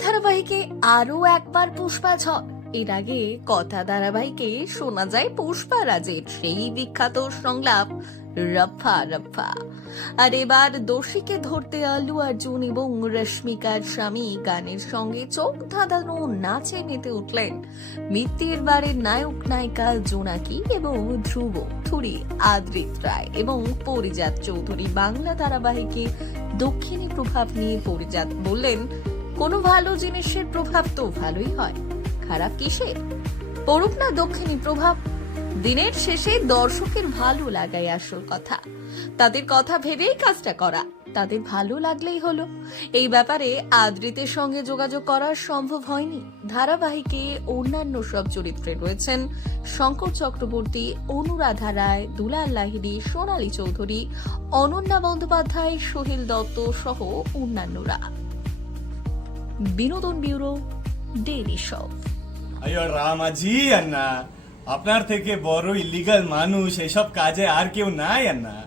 ধারাবাহিকে আরও একবার পুষ্পা ঝড়। এর আগে কথা ধারাবাহিকে শোনা যায় পুষ্পা রাজের সেই বিখ্যাত সংলাপ, রফা রফা। আর এবার দোষীকে ধরতে আলু অর্জুন এবং রশ্মিকার স্বামী গানের সঙ্গে চোখ ধাঁধানো নাচে মেতে উঠলেন মিত্তির বাড়ির নায়ক নায়িকা জোনাকি এবং ধ্রুব থুরি আদ্রিত রায় এবং পরিজাত চৌধুরী বাংলা ধারাবাহিকে দক্ষিণী প্রভাব নিয়ে পরিজাত বললেন কোনো ভালো জিনিসের প্রভাব তো ভালোই হয়। খারাপ কিসের? পড়ুক না দক্ষিণী প্রভাব। দিনের শেষে দর্শকের ভালো লাগাই আসল কথা। তাদের কথা ভেবেই কাজটা করা। তাদের ভালো লাগলেই হলো। এই ব্যাপারে আদ্রিতের সঙ্গে যোগাযোগ করা সম্ভব হয়নি। ধারাবাহিকে অন্যান্য সব চরিত্রে রয়েছেন শঙ্কর চক্রবর্তী, অনুরাধা রায়, দুলাল লাহিড়ী, সোনালী চৌধুরী, অনন্যা বন্দ্যোপাধ্যায়, সোহেল দত্ত সহ অন্যান্যরা। বিনোদন ব্যুরো ডেইলি শো আয়ো রামাজি, আন্না। আপনার থেকে বড় ইলিগাল মানুষ, এসব কাজে আর কেউ নাই, আন্না।